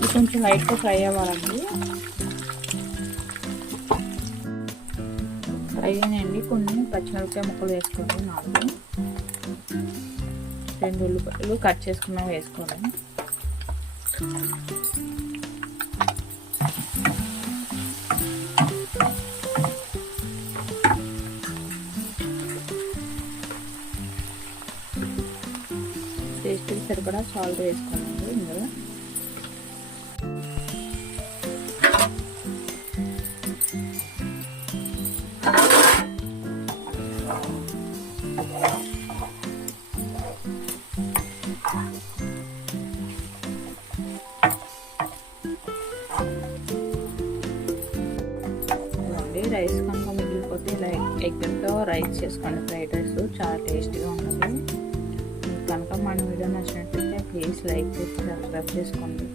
ఇది కొంచెం లైట్గా ఫ్రై అవ్వాలండి. ఫ్రై అయినండి. కొన్ని పచ్చిమిరపకాయ ముక్కలు వేసుకోండి. 4 2 ఉల్లిపాయలు కట్ చేసుకున్నవి వేసుకోవాలి. టేస్ట్కి సరిపడా సాల్ట్ వేసుకోండి ఇందులో. రైస్ కనుక మిగిలిపోతే ఇలా ఎగ్తో రైస్ చేసుకోండి. ఫ్రైడ్ రైస్ చాలా టేస్టీగా ఉంటుంది. కనుక మన వీడియో నచ్చినట్లయితే ప్లీజ్ లైక్ చేసి సబ్స్క్రైబ్ చేసుకోండి.